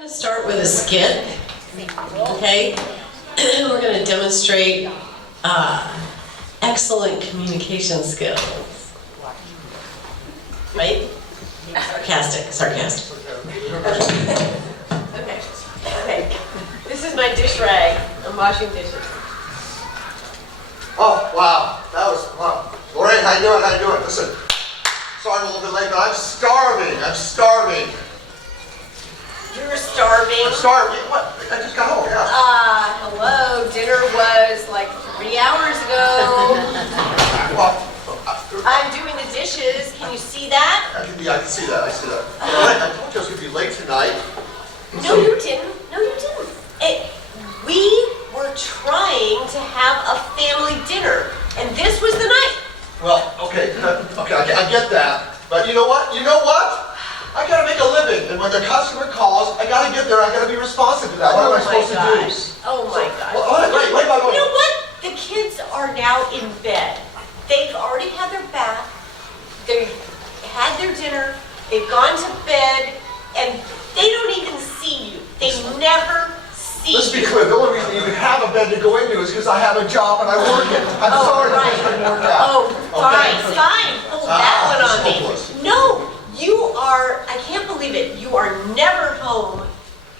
going to start with a skit, okay? We're going to demonstrate excellent communication skills. Right? Sarcastic. Okay. This is my dish rag. I'm washing dishes. Oh, wow. That was, wow. Lorraine, how you doing? Listen, sorry I'm a little bit late, but I'm starving. You're starving? I'm starving. What? I just got home, yeah. Hello. Dinner was like 3 hours ago. Well, I'm doing the dishes. Can you see that? I can see that. I told you I was going to be late tonight. No, you didn't. We were trying to have a family dinner, and this was the night. Well, okay, I get that. But you know what? I gotta make a living, and when the customer calls, I gotta get there. I gotta be responsive to that. What am I supposed to do? Oh my gosh! Wait. You know what? The kids are now in bed. They've already had their bath. They had their dinner. They've gone to bed, and they don't even see you. They never see you. Let's be clear. The only reason you even have a bed to go into is because I have a job and I work it. I'm sorry that this didn't work out. Oh, fine. Pull that one on me. No. You are, I can't believe it, you are never home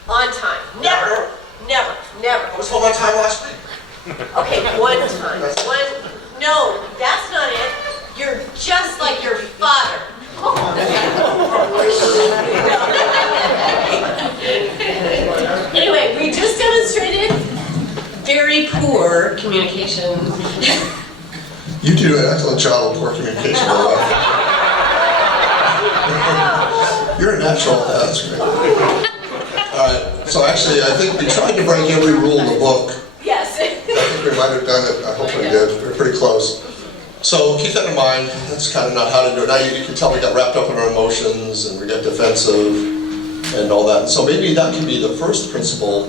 on time. Never. I was home on time last week. Okay, one time. No, that's not it. You're just like your father. Anyway, we just demonstrated very poor communication. You do an excellent job of poor communication. You're a natural at that, that's great. Alright, so actually I think we tried to break every rule in the book. Yes. I think we might have done it, I hope we did. We're pretty close. So keep that in mind, that's kind of not how to do it. Now you can tell we got wrapped up in our emotions and we got defensive and all that. So maybe that can be the first principle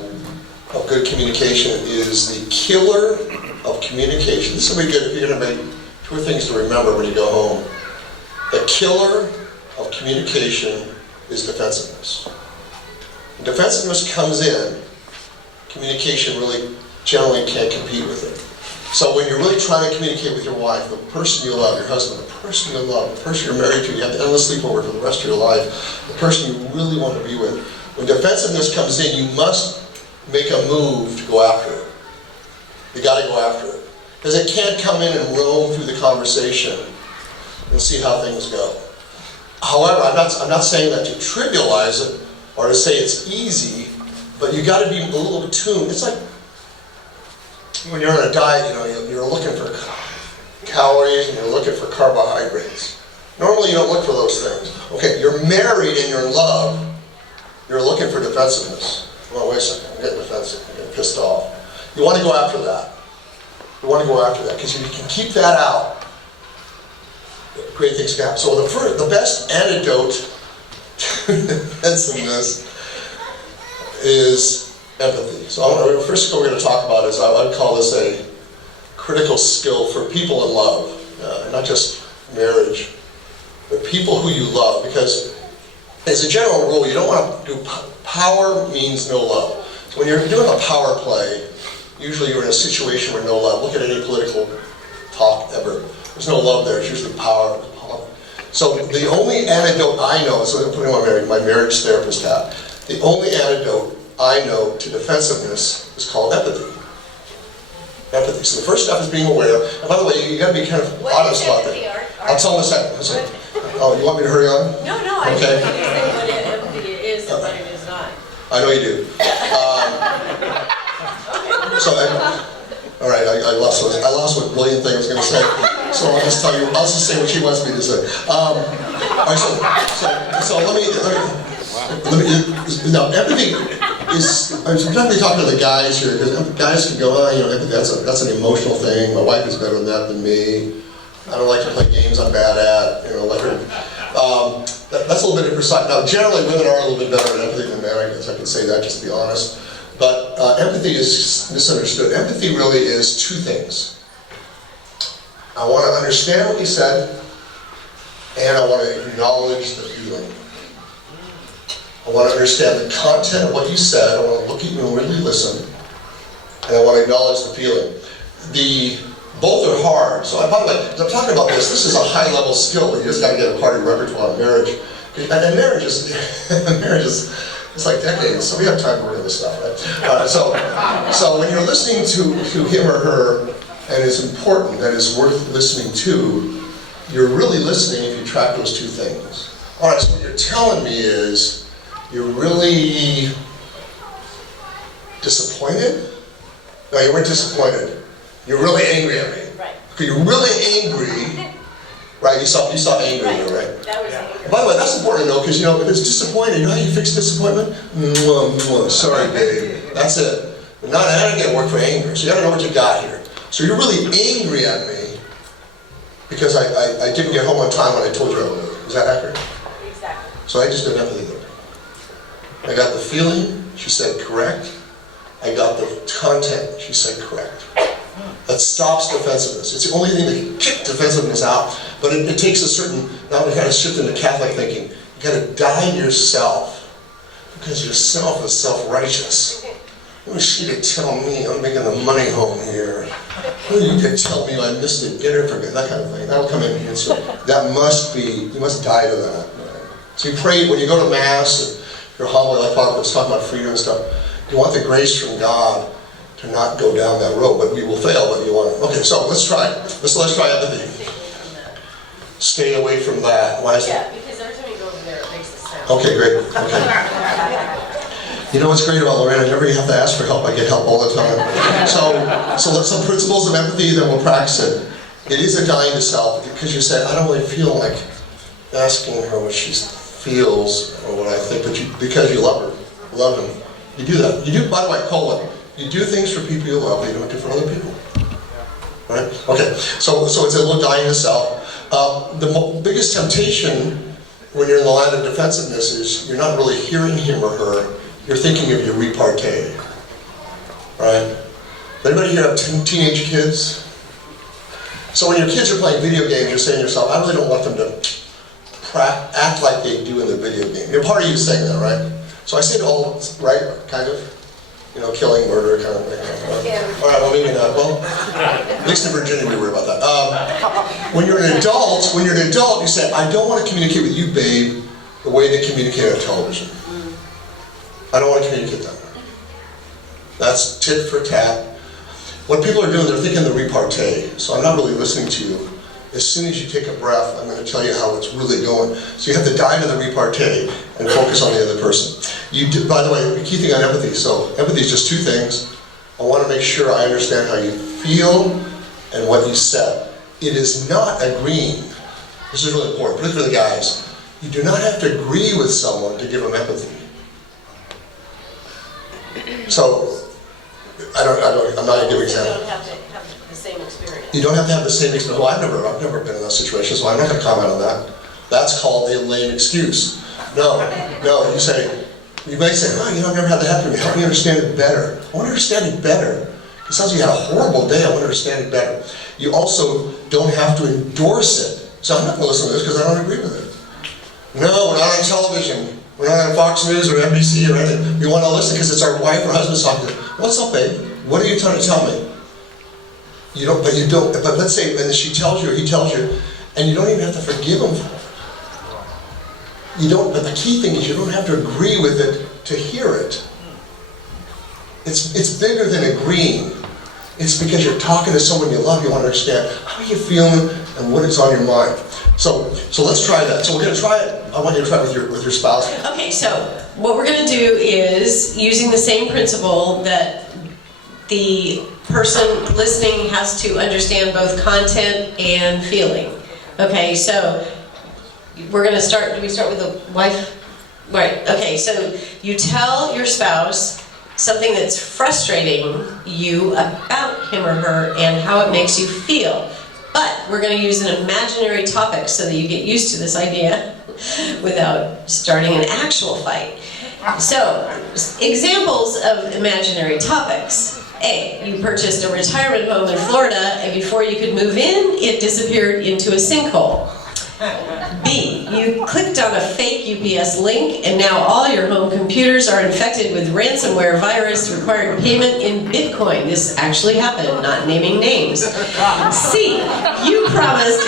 of good communication is the killer of communication. This will be good if you're going to make 2 things to remember when you go home. The killer of communication is defensiveness. When defensiveness comes in, communication really generally can't compete with it. So when you're really trying to communicate with your wife, the person you love, your husband, the person you love, the person you're married to, you have to endless sleepover for the rest of your life, the person you really want to be with, when defensiveness comes in, you must make a move to go after it. You got to go after it. Because it can't come in and roam through the conversation and see how things go. However, I'm not saying that to trivialize it or to say it's easy, but you got to be a little attuned. It's like when you're on a diet, you're looking for calories and you're looking for carbohydrates. Normally you don't look for those things. Okay, you're married and you're in love, you're looking for defensiveness. Well, wait a second, I'm getting defensive, I'm getting pissed off. You want to go after that. You want to go after that, because if you can keep that out, great things can happen. So the best antidote to defensiveness is empathy. So first thing we're going to talk about is, I'd call this a critical skill for people in love, not just marriage, but people who you love. Because as a general rule, you don't want to do power means no love. So when you're doing a power play, usually you're in a situation where no love. Look at any political talk ever. There's no love there. It's usually power. So the only antidote I know, so I'm putting my marriage therapist hat, the only antidote I know to defensiveness is called empathy. Empathy. So the first step is being aware. And by the way, you got to be kind of honest about that. I'll tell them in a second. Oh, you want me to hurry on? No, I okay. think you say what empathy is and what it is not. I know you do. All right, I lost what brilliant thing I was going to say. So I'll just say what she wants me to say. All right, so let me now, empathy is, sometimes we talk to the guys here, because guys can go, that's an emotional thing. My wife is better than that than me. I don't like to play games I'm bad at. That's a little bit imprecise. Now, generally, women are a little bit better at empathy than men. I guess I can say that, just to be honest. But empathy is misunderstood. Empathy really is 2 things. I want to understand what you said, and I want to acknowledge the feeling. I want to understand the content of what you said. I want to look at you and really listen. And I want to acknowledge the feeling. Both are hard. So, by the way, as I'm talking about this is a high-level skill that you just got to get a part of your repertoire in marriage. And marriage is, it's like decades, so we have time to work on this stuff, right? So when you're listening to him or her, and it's important, that it's worth listening to, you're really listening if you track those two things. All right, so what you're telling me is you're really disappointed? No, you weren't disappointed. You're really angry at me. Right. Okay, you're really angry. Right, you saw anger there, right? That was anger. By the way, that's important to know, because if it's disappointed, you know how you fix disappointment? Sorry, babe. That's it. But not I don't get work for anger. So you gotta know what you got here. So you're really angry at me because I didn't get home on time when I told you I would. Is that accurate? Exactly. So I just didn't have to either. I got the feeling, she said correct. I got the content, she said correct. That stops defensiveness. It's the only thing that can kick defensiveness out, but it takes a certain, now we kind of shift into Catholic thinking. You got to die to yourself, because yourself is self-righteous. Who is she to tell me I'm making the money home here? Who are you to tell me I missed the dinner for that kind of thing? That'll come in here. So that must be, you must die to that. Right? So you pray, when you go to Mass, and you're humble, like Father was talking about freedom and stuff, you want the grace from God to not go down that road, but we will fail, but you want it. Okay, so let's try it. Let's try empathy. Stay away from that. Why is that? Yeah, because every time you go over there, it makes a sound. Okay, great. Okay. You know what's great about Lorraine? I never have to ask for help. I get help all the time. So let's some principles of empathy, then we'll practice it. It is a dying to self, because you said, I don't really feel like asking her what she feels or what I think, but because you love her, love him. You do that. You do, by the way, colon. You do things for people you love, you don't do for other people. Right? Okay, so it's a little dying to self. The biggest temptation when you're in the line of defensiveness is you're not really hearing him or her, you're thinking of your repartee. Right? Anybody here have teenage kids? So when your kids are playing video games, you're saying to yourself, I really don't want them to act like they do in the video game. You're part of you saying that, right? So I say to all, right, kind of. You know, killing, murder, kind of thing. All right, well, maybe not. Well, at least in Virginia we worry about that. When you're an adult, you say, I don't want to communicate with you, babe, the way they communicate on television. I don't want to communicate that way. That's tit for tat. What people are doing, they're thinking the repartee. So I'm not really listening to you. As soon as you take a breath, I'm going to tell you how it's really going. So you have to dive into the repartee and focus on the other person. By the way, the key thing on empathy, so empathy is just two things. I want to make sure I understand how you feel and what you said. It is not agreeing. This is really important, particularly for the guys. You do not have to agree with someone to give them empathy. So, I'm not going to give an example. You don't have to have the same experience. You don't have to have the same experience. Well, I've never been in that situation, so I'm not going to comment on that. That's called a lame excuse. No, you may say, oh, I've never had that happen to me. Help me understand it better. I want to understand it better. It sounds like you had a horrible day. I want to understand it better. You also don't have to endorse it. So I'm not going to listen to this because I don't agree with it. No, we're not on television. We're not on Fox News or NBC or anything. We want to listen because it's our wife or husband talking. What's up, babe? What are you trying to tell me? But let's say, and she tells you or he tells you, and you don't even have to forgive him for it. But the key thing is you don't have to agree with it to hear it. It's bigger than agreeing. It's because you're talking to someone you love, you want to understand how you're feeling and what is on your mind. So let's try that. So we're going to try it. I want you to try it with your spouse. Okay, so what we're going to do is using the same principle that the person listening has to understand both content and feeling. Okay, so we're going to start, do we start with the wife? Right, okay, so you tell your spouse something that's frustrating you about him or her and how it makes you feel. But we're going to use an imaginary topic so that you get used to this idea without starting an actual fight. So, examples of imaginary topics. A, you purchased a retirement home in Florida and before you could move in, it disappeared into a sinkhole. B, you clicked on a fake UPS link and now all your home computers are infected with ransomware virus requiring payment in Bitcoin. This actually happened, not naming names. C, you promised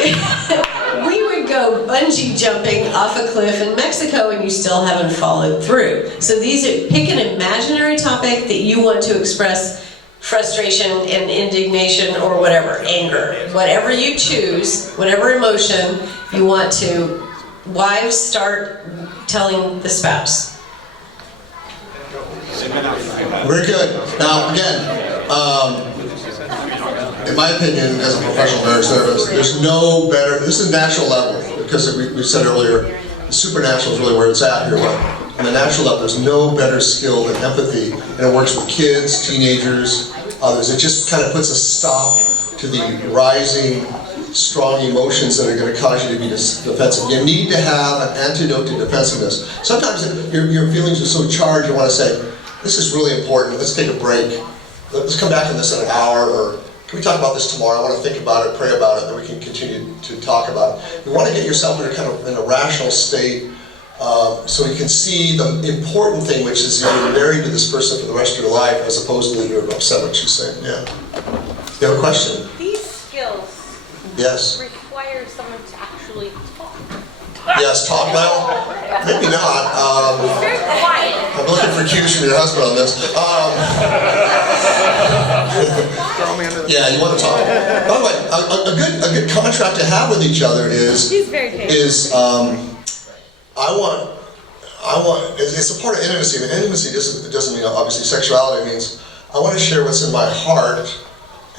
we would go bungee jumping off a cliff in Mexico and you still haven't followed through. So these are, pick an imaginary topic that you want to express frustration and indignation or whatever, anger, whatever you choose, whatever emotion you want to. Wives, start telling the spouse. Very good. Now, again, in my opinion, as a professional marriage therapist, there's no better, this is natural level, because we said earlier, the supernatural is really where it's at here, but on the natural level, there's no better skill than empathy, and it works with kids, teenagers, others. It just kind of puts a stop to the rising, strong emotions that are going to cause you to be defensive. You need to have an antidote to defensiveness. Sometimes your feelings are so charged, you want to say, this is really important, let's take a break. Let's come back to this in an hour, or can we talk about this tomorrow? I want to think about it, pray about it, then we can continue to talk about it. You want to get yourself in a rational state, so you can see the important thing, which is you're married to this person for the rest of your life, as opposed to that you're upset what she's saying. Yeah. You have a question? These skills Yes. require someone to actually talk. Yes, talk well? Maybe not. Very quiet. I'm looking for cues from your husband on this. Yeah, you want to talk. By the way, a good contract to have with each other is He's very patient. It's a part of intimacy. And intimacy doesn't mean, obviously, sexuality. It means I want to share what's in my heart,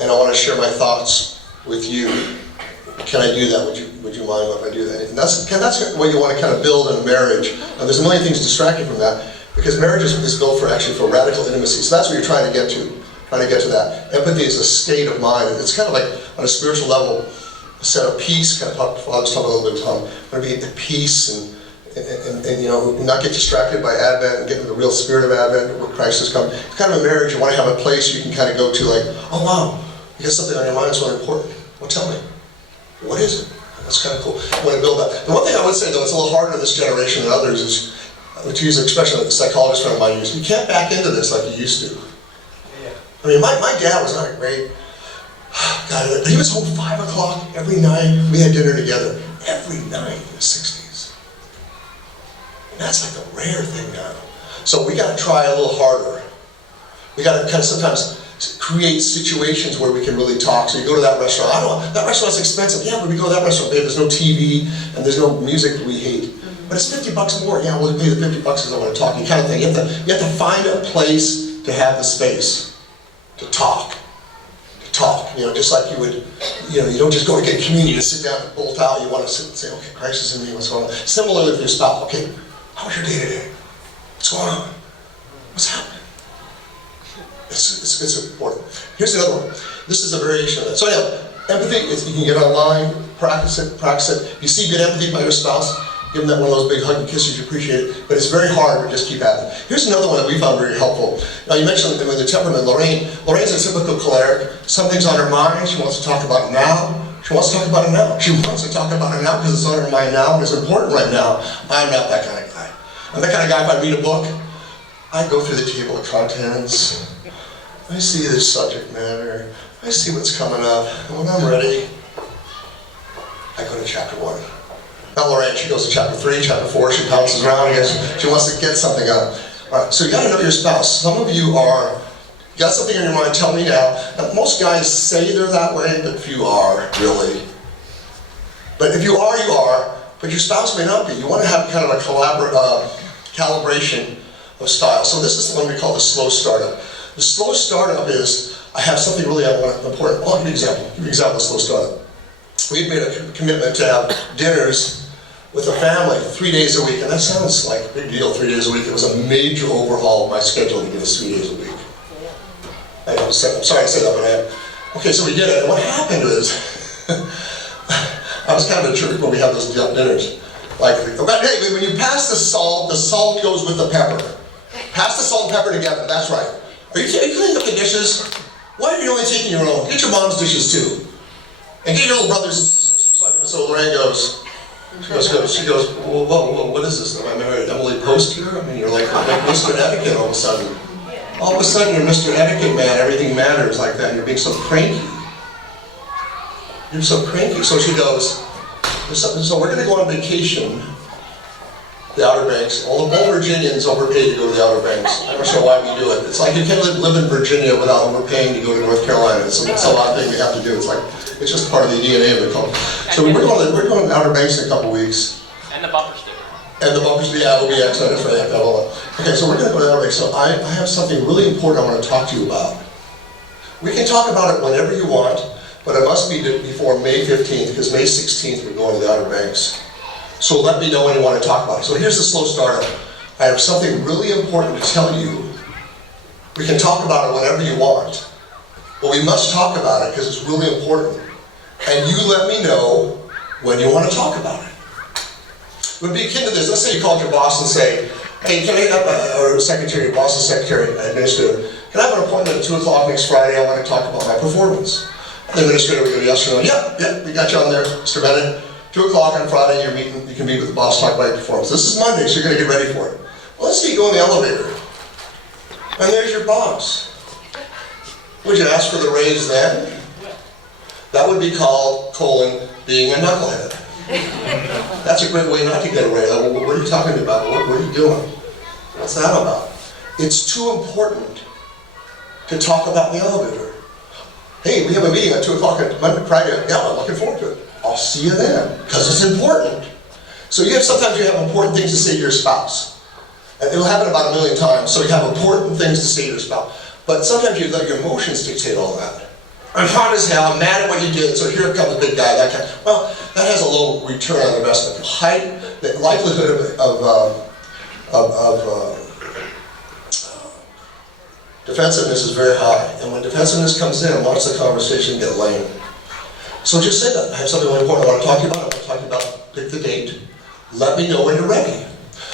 and I want to share my thoughts with you. Can I do that? Would you mind if I do that? And that's what you want to kind of build in a marriage. And there's a million things distracting from that, because marriage is built for radical intimacy. So that's what you're trying to get to. Trying to get to that. Empathy is a state of mind. It's kind of like on a spiritual level, a set of peace. Kind of Father's talking a little bit of time. Want to be at peace and you know, not get distracted by Advent and get into the real spirit of Advent where Christ has come. It's kind of a marriage. You want to have a place you can kind of go to, like, oh wow, you got something on your mind that's really important. Well, tell me, what is it? That's kind of cool. I want to build that. The one thing I would say, though, it's a little harder in this generation than others, is to use an expression that a psychologist friend of mine used. You can't back into this like you used to. I mean, my dad was not a great. God, he was home 5 o'clock every night. We had dinner together every night in the 60s. And that's like a rare thing now. So we got to try a little harder. We got to kind of sometimes create situations where we can really talk. So you go to that restaurant. That restaurant's expensive. Yeah, but we go to that restaurant, babe, there's no TV and there's no music that we hate. But it's $50 more. Yeah, we'll pay the $50 because I want to talk. You kind of thing. You have to find a place to have the space to talk. You know, just like you would, you know, you don't just go and get communion and sit down and bolt out. You want to sit and say, okay, Christ is in me, what's going on? Similarly with your spouse, okay, how was your day today? What's going on? What's happening? It's important. Here's another one. This is a variation of that. So yeah, empathy, you can get online, practice it. If you see good empathy by your spouse, give them that one of those big hug and kisses, you appreciate it. But it's very hard to just keep at it. Here's another one that we found very helpful. Now you mentioned with the temperament, Lorraine's a typical choleric. Something's on her mind, she wants to talk about it now. She wants to talk about it now. She wants to talk about it now because it's on her mind now and it's important right now. I'm not that kind of guy. I'm that kind of guy, if I read a book, I go through the table of contents. I see the subject matter. I see what's coming up. And when I'm ready, I go to chapter 1. Now Lorraine, she goes to chapter 3, chapter 4, she pounces around, I guess she wants to get something out. All right, so you got to know your spouse. Some of you got something in your mind, tell me now. Now. Most guys say they're that way, but few are, really. But if you are, you are. But your spouse may not be. You want to have kind of a calibration of style. So this is the one we call the slow startup. The slow startup is, I have something really important. Well, I'll give you an example. Give you an example of slow startup. We've made a commitment to have dinners with a family 3 days a week, and that sounds like a big deal, 3 days a week. It was a major overhaul of my schedule to give us 3 days a week. I'm sorry to say that, but I am. Okay, so we did it, and what happened is, I was kind of a jerk when we had those dinners. Like, hey, when you pass the salt goes with the pepper. Pass the salt and pepper together, that's right. Are you cleaning up the dishes? Why are you only taking your own? Get your mom's dishes too. And get your little brothers and sisters. So Lorraine goes, She goes, whoa, what is this? Am I married Emily Post here? I mean, you're like Mr. Etiquette all of a sudden. All of a sudden, you're Mr. Etiquette man, everything matters like that, and you're being so cranky. You're so cranky. So she goes, so we're gonna go on vacation, the Outer Banks. All Virginians overpay to go to the Outer Banks. I'm not sure why we do it. It's like you can't live in Virginia without overpaying to go to North Carolina. It's a odd thing we have to do. It's just part of the DNA of the culture. So we're going to Outer Banks in a couple weeks. And the bumper sticker. And the bumpers, yeah, will be excellent. That's right. Okay, so we're going to go to the Outer Banks. So I have something really important I want to talk to you about. We can talk about it whenever you want, but it must be before May 15th, because May 16th we're going to the Outer Banks. So let me know when you want to talk about it. So here's the slow startup. I have something really important to tell you. We can talk about it whenever you want, but we must talk about it because it's really important. And you let me know when you want to talk about it. It would be akin to this. Let's say you called your boss and say, hey, can I have or secretary, your boss's secretary, administrator, can I have an appointment at 2 o'clock next Friday? I want to talk about my performance. And the administrator would go yes or no. Yep, we got you on there, Mr. Bennett. 2 o'clock on Friday, you can meet with the boss, talk about your performance. This is Monday, so you're going to get ready for it. Well, let's say you go in the elevator, and there's your boss. Would you ask for the raise then? That would be called, being a knucklehead. That's a great way not to get a raise. What are you talking about? What are you doing? What's that about? It's too important to talk about in the elevator. Hey, we have a meeting at 2 o'clock on Monday, Friday. Yeah, I'm looking forward to it. I'll see you then, because it's important. So sometimes you have important things to say to your spouse. And it'll happen about 1 million times, so you have important things to say to your spouse. But sometimes you let your emotions dictate all that. I'm hot as hell, I'm mad at what you did, so here comes the big guy, that kind. Well, that has a low return on investment. The likelihood of defensiveness is very high. And when defensiveness comes in, watch the conversation get lame. So just say that. I have something really important I want to talk to you about. I want to talk to you about, pick the date. Let me know when you're ready.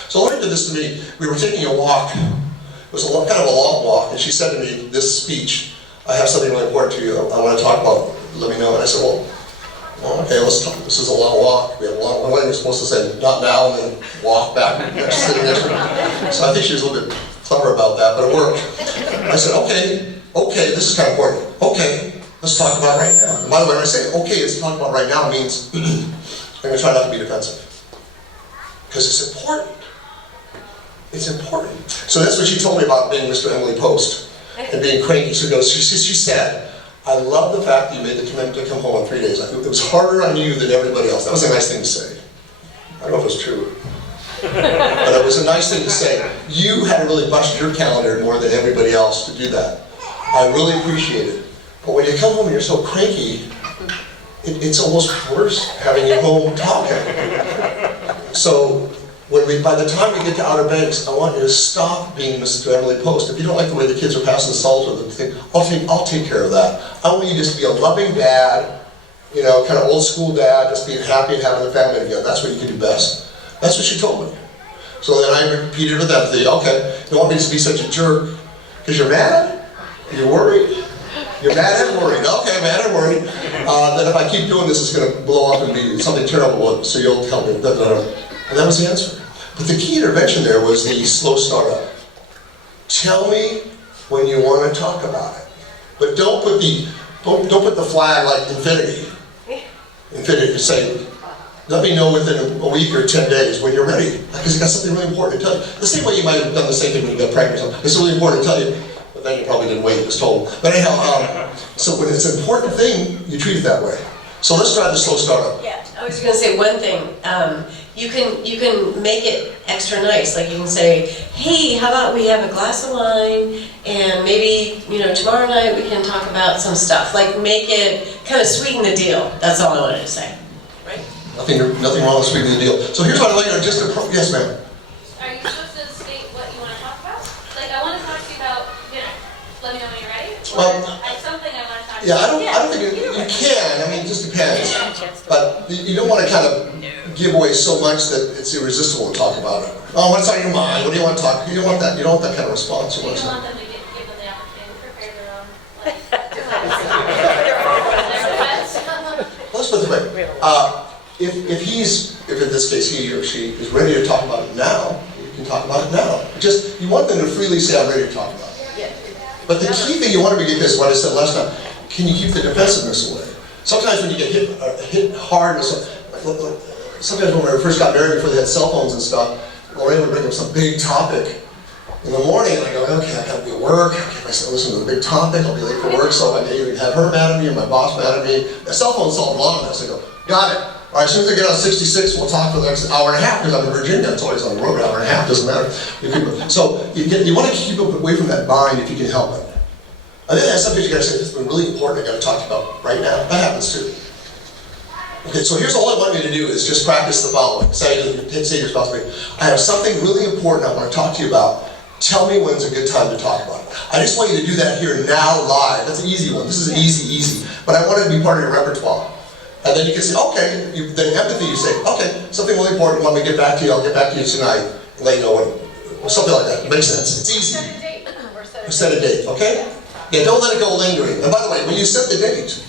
So Lori did this to me. We were taking a walk. It was kind of a long walk, and she said to me this speech, I have something really important to you I want to talk about. Let me know. And I said, well, okay, let's talk. This is a long walk. We have a long walk. You're supposed to say, not now, and then walk back, sitting next to me. So I think she was a little bit clever about that, but it worked. I said, okay, this is kind of important. Okay, let's talk about it right now. And by the way, when I say, okay, let's talk about it right now, it means I'm going to try not to be defensive. Because it's important. It's important. So that's what she told me about being Mr. Emily Post and being cranky. She said, I love the fact that you made the commitment to come home in 3 days. It was harder on you than everybody else. That was a nice thing to say. I don't know if it was true. But it was a nice thing to say. You had to really bust your calendar more than everybody else to do that. I really appreciate it. But when you come home and you're so cranky, it's almost worse having you home talking. So by the time we get to Outer Banks, I want you to stop being Mr. Emily Post. If you don't like the way the kids are passing salt or the thing, I'll take care of that. I want you just to be a loving dad, kind of old school dad, just being happy and having the family together. That's what you can do best. That's what she told me. So then I repeated with empathy, okay, you want me to be such a jerk because you're mad? You're worried? You're mad and worried. Okay, mad and worried. Then if I keep doing this, it's going to blow up and be something terrible, so you'll tell me. And that was the answer. But the key intervention there was the slow startup. Tell me when you want to talk about it. But don't put the flag like infinity. Infinity, say, let me know within a week or 10 days when you're ready. Because you got something really important to tell you. The same way you might have done the same thing when you got pregnant or something. It's really important to tell you. But then you probably didn't wait, just told. But anyhow, so when it's an important thing, you treat it that way. So let's try the slow startup. Yeah, I was going to say one thing. You can make it extra nice. Like you can say, hey, how about we have a glass of wine and maybe, tomorrow night we can talk about some stuff. Like make it kind of sweeten the deal. That's all I wanted to say. Right? Nothing wrong with sweetening the deal. So here's what I'd like you to yes, ma'am. Are you supposed to state what you want to talk about? Like, I want to talk to you about, let me know when you're ready? Well, something I want to talk to you yeah, about? I don't think you can. I mean, it just depends. But you don't want to kind of give away so much that it's irresistible to talk about it. Oh, what's on your mind? What do you want to talk? You don't want that. You don't want that kind of response. You don't want them to give them the opportunity to prepare their own, Let's put it this way. if in this case he or she is ready to talk about it now, you can talk about it now. Just, you want them to freely say, I'm ready to talk about it. But the key thing you want to be, is what I said last time, can you keep the defensiveness away? Sometimes when you get hit hard, or sometimes when we first got married, before they had cell phones and stuff, Lorraine would bring up some big topic in the morning, and I go, okay, I gotta be at work, okay, I said, listen to the big topic, I'll be late for work, so I may either have her mad at me or my boss mad at me. The cell phone's solved a lot of this. I go, got it. All right, as soon as I get on 66, we'll talk for the next hour and a half, because I'm in Virginia, it's always on the road, an hour and a half, doesn't matter. So you want to keep it away from that bind if you can help it. And then there's something you gotta say, this has been really important, I gotta talk about right now. That happens too. Okay, so here's all I want you to do is just practice the following. Say to your spouse, I have something really important I want to talk to you about. Tell me when's a good time to talk about it. I just want you to do that here now live. That's an easy one. This is an easy. But I want it to be part of your repertoire. And then you can say, okay, then empathy, you say, okay, something really important, let me get back to you, I'll get back to you tonight. Let you know when, something like that. It makes sense. It's easy. Set a date. Or Set a date, okay? Yeah, don't let it go lingering. And by the way, when you set the date,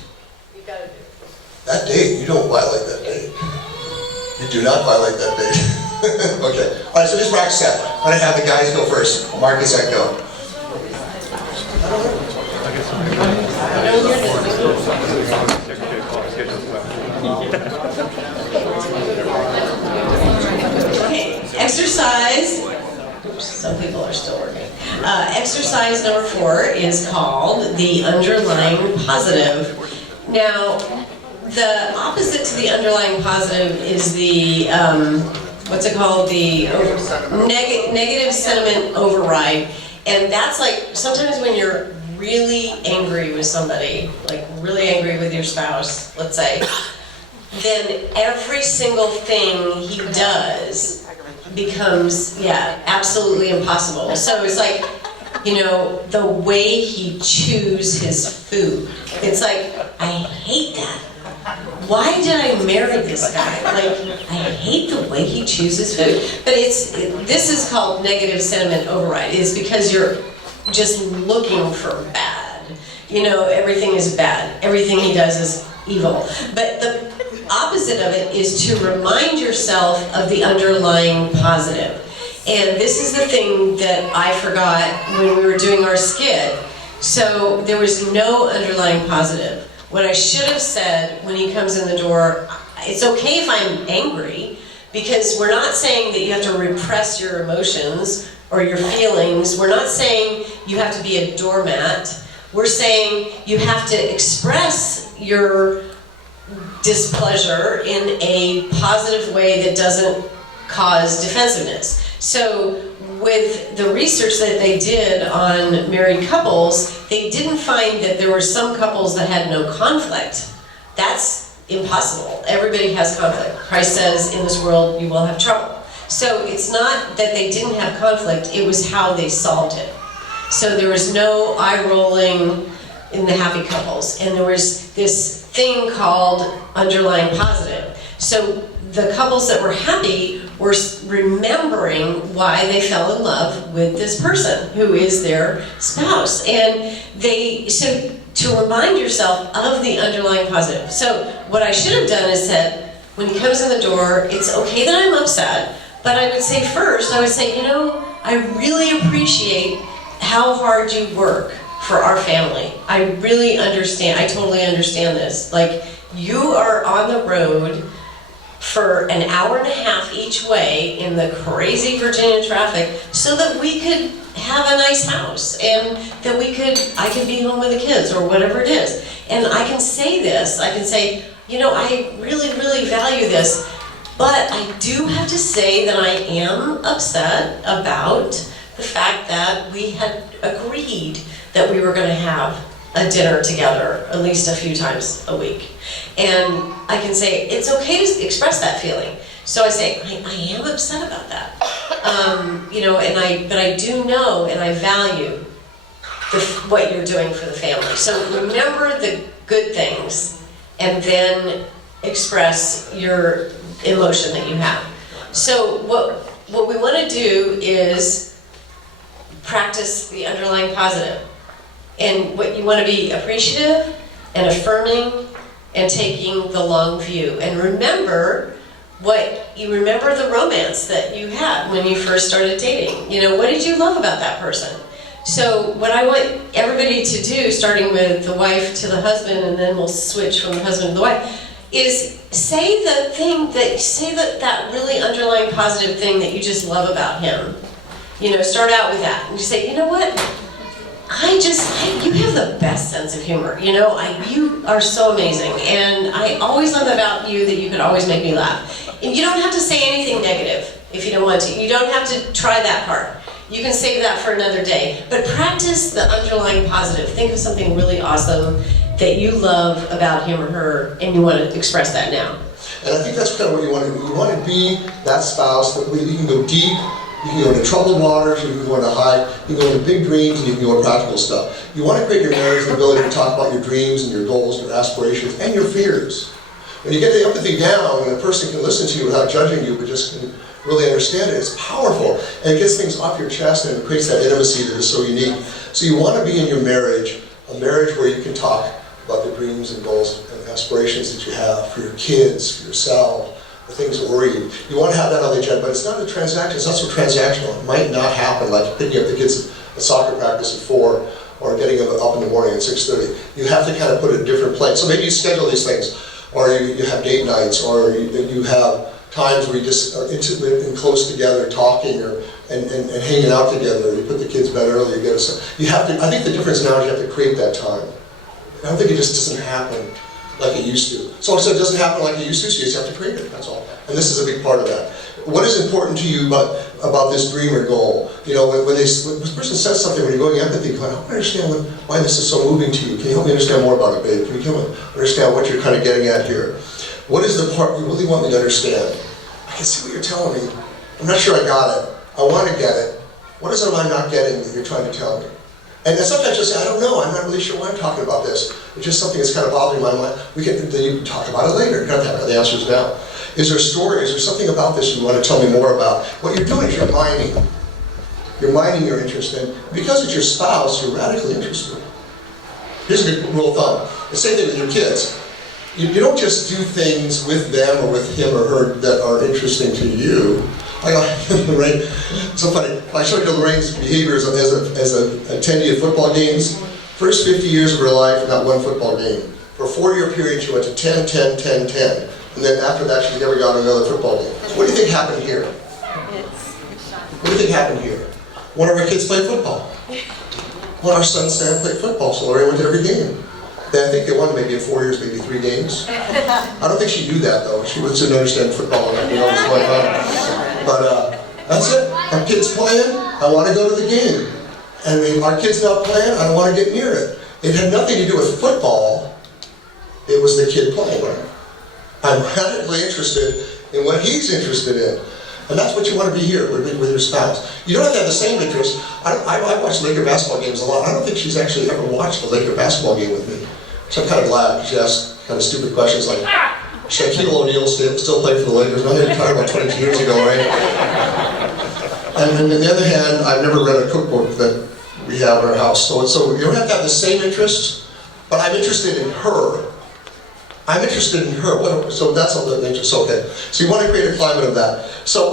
You gotta do it. that date, you don't violate that date. You do not violate that date. Okay. All right, so just practice that. I'm going to have the guys go first. Marcus, I go. Okay, exercise. Oops, some people are still working. Exercise number 4 is called the underlying positive. Now, the opposite to the underlying positive is the, what's it called? The negative sentiment override. And that's like, sometimes when you're really angry with somebody, like really angry with your spouse, let's say, then every single thing he does becomes, absolutely impossible. So it's like, the way he chews his food. It's like, I hate that. Why did I marry this guy? Like, I hate the way he chews his food. But this is called negative sentiment override. It's because you're just looking for bad. Everything is bad. Everything he does is evil. But the opposite of it is to remind yourself of the underlying positive. And this is the thing that I forgot when we were doing our skit. So there was no underlying positive. What I should have said when he comes in the door, it's okay if I'm angry, because we're not saying that you have to repress your emotions or your feelings. We're not saying you have to be a doormat. We're saying you have to express your displeasure in a positive way that doesn't cause defensiveness. So with the research that they did on married couples, they didn't find that there were some couples that had no conflict. That's impossible. Everybody has conflict. Christ says, in this world you will have trouble. So it's not that they didn't have conflict, it was how they solved it. So there was no eye rolling in the happy couples, and there was this thing called underlying positive. So the couples that were happy were remembering why they fell in love with this person who is their spouse. And so to remind yourself of the underlying positive. So what I should have done is said, when he comes in the door, it's okay that I'm upset, but I would say first, I would say, I really appreciate how hard you work for our family. I really understand, I totally understand this. Like, you are on the road for an hour and a half each way in the crazy Virginia traffic so that we could have a nice house and that I could be home with the kids or whatever it is. And I can say this, I can say, I really, really value this, but I do have to say that I am upset about the fact that we had agreed that we were going to have a dinner together at least a few times a week. And I can say, it's okay to express that feeling. So I say, I am upset about that. But I do know and I value what you're doing for the family. So remember the good things and then express your emotion that you have. So what we want to do is practice the underlying positive. And what you want to be appreciative and affirming and taking the long view. And remember the romance that you had when you first started dating. You know, what did you love about that person? So what I want everybody to do, starting with the wife to the husband, and then we'll switch from the husband to the wife, is say that really underlying positive thing that you just love about him. You know, start out with that. And you say, you know what? You have the best sense of humor. You know, you are so amazing. And I always love about you that you could always make me laugh. And you don't have to say anything negative if you don't want to. You don't have to try that part. You can save that for another day. But practice the underlying positive. Think of something really awesome that you love about him or her, and you want to express that now. And I think that's kind of what you want to do. You want to be that spouse that you can go deep, you can go into troubled waters, you can go into high, you can go into big dreams, and you can go into practical stuff. You want to create your marriage the ability to talk about your dreams and your goals, your aspirations, and your fears. When you get the empathy down, and a person can listen to you without judging you, but just can really understand it, it's powerful. And it gets things off your chest, and it creates that intimacy that is so unique. So you want to be in your marriage, a marriage where you can talk about the dreams and goals and aspirations that you have for your kids, for yourself, the things that worry you. You want to have that on the agenda, but it's not a transaction. It's not so transactional. It might not happen like picking up the kids at soccer practice at 4 or getting them up in the morning at 6:30. You have to kind of put it in a different place. So maybe you schedule these things, or you have date nights, or you have times where you just are intimate and close together, talking and hanging out together. You put the kids to bed early. You have to. I think the difference now is you have to create that time. I don't think it just doesn't happen like it used to. So it doesn't happen like it used to, so you just have to create it, that's all. And this is a big part of that. What is important to you about this dream or goal? You know, when this person says something, when you're going empathy, going, I don't understand why this is so moving to you. Can you help me understand more about it, babe? Can you help me understand what you're kind of getting at here? What is the part you really want me to understand? I can see what you're telling me. I'm not sure I got it. I want to get it. What is it I'm not getting that you're trying to tell me? And then sometimes you'll say, I don't know, I'm not really sure why I'm talking about this. It's just something that's kind of bothering my mind. Then you can talk about it later. You don't have to have the answers now. Is there a story? Is there something about this you want to tell me more about? What you're doing is you're mining. You're mining your interest in. Because it's your spouse, you're radically interested. Here's a good rule of thumb. The same thing with your kids. You don't just do things with them or with him or her that are interesting to you. I got Lorraine, so funny. I showed you Lorraine's behavior as a attendee of football games. First 50 years of her life, not one football game. For a 4-year period, she went to 10, 10, 10, 10. And then after that, she's never gone to another football game. So what do you think happened here? What do you think happened here? One of our kids played football. Well, our son Sam played football, so Lorraine went to every game. I think they won maybe in 4 years, maybe 3 games. I don't think she knew that though. She didn't understand football and what was going on. But that's it. Our kid's playing, I want to go to the game. And if our kid's not playing, I don't want to get near it. It had nothing to do with football. It was the kid playing, right? I'm radically interested in what he's interested in. And that's what you want to be here with your spouse. You don't have to have the same interest. I watch Laker basketball games a lot. I don't think she's actually ever watched a Laker basketball game with me. So I'm kind of glad. She asks kind of stupid questions like, Shaquille O'Neal still play for the Lakers? No, they retired about 22 years ago, right? And then on the other hand, I've never read a cookbook that we have in our house. So you don't have to have the same interests, but I'm interested in her. I'm interested in her. So that's a little interest. Okay. So you want to create a climate of that. So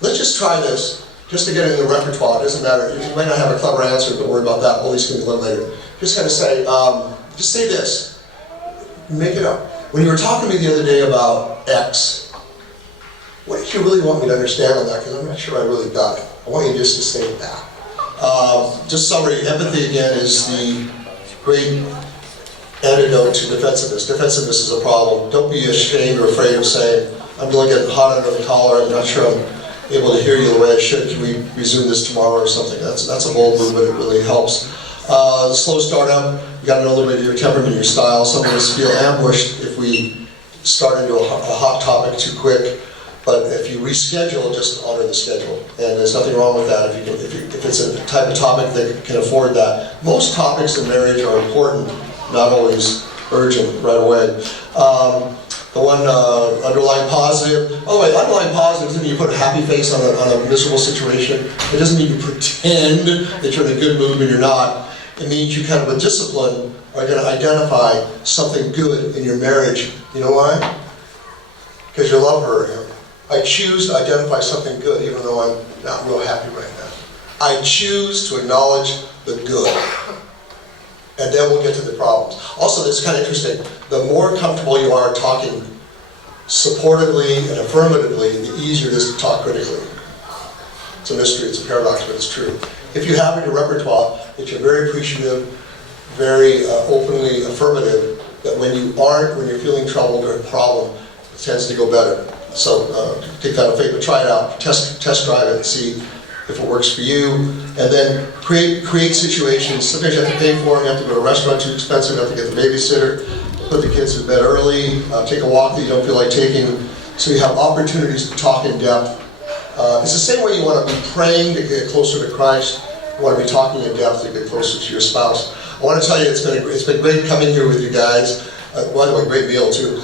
let's just try this, just to get it in the repertoire. It doesn't matter. You might not have a clever answer. Don't worry about that. All these things a little later. Just kind of say, just say this. Make it up. When you were talking to me the other day about X, what did you really want me to understand on that? Because I'm not sure I really got it. I want you just to state that. Just summary, empathy again is the great antidote to defensiveness. Defensiveness is a problem. Don't be ashamed or afraid of saying, I'm really getting hot under the collar, I'm not sure I'm able to hear you the way I should. Can we resume this tomorrow or something? That's a bold movement, it really helps. The slow startup, you got to know a little bit of your temperament, your style. Some of us feel ambushed if we start into a hot topic too quick. But if you reschedule, just honor the schedule. And there's nothing wrong with that if it's a type of topic that can afford that. Most topics in marriage are important, not always urgent right away. The one underlying positive. By the way, underlying positive doesn't mean you put a happy face on a miserable situation. It doesn't mean you pretend that you're in a good mood when you're not. It means you kind of, with discipline, are going to identify something good in your marriage. You know why? Because you love her or him. I choose to identify something good even though I'm not real happy right now. I choose to acknowledge the good. And then we'll get to the problems. Also, it's kind of interesting. The more comfortable you are talking supportively and affirmatively, the easier it is to talk critically. It's a mystery, it's a paradox, but it's true. If you have in your repertoire that you're very appreciative, very openly affirmative, that when you're feeling troubled or a problem, it tends to go better. So take that on faith, but try it out. Test drive it and see if it works for you. And then create situations. Sometimes you have to pay for them, you have to go to a restaurant too expensive, you have to get the babysitter, put the kids to bed early, take a walk that you don't feel like taking. So you have opportunities to talk in depth. It's the same way you want to be praying to get closer to Christ. You want to be talking in depth to get closer to your spouse. I want to tell you, it's been great coming here with you guys. By the way, great meal too.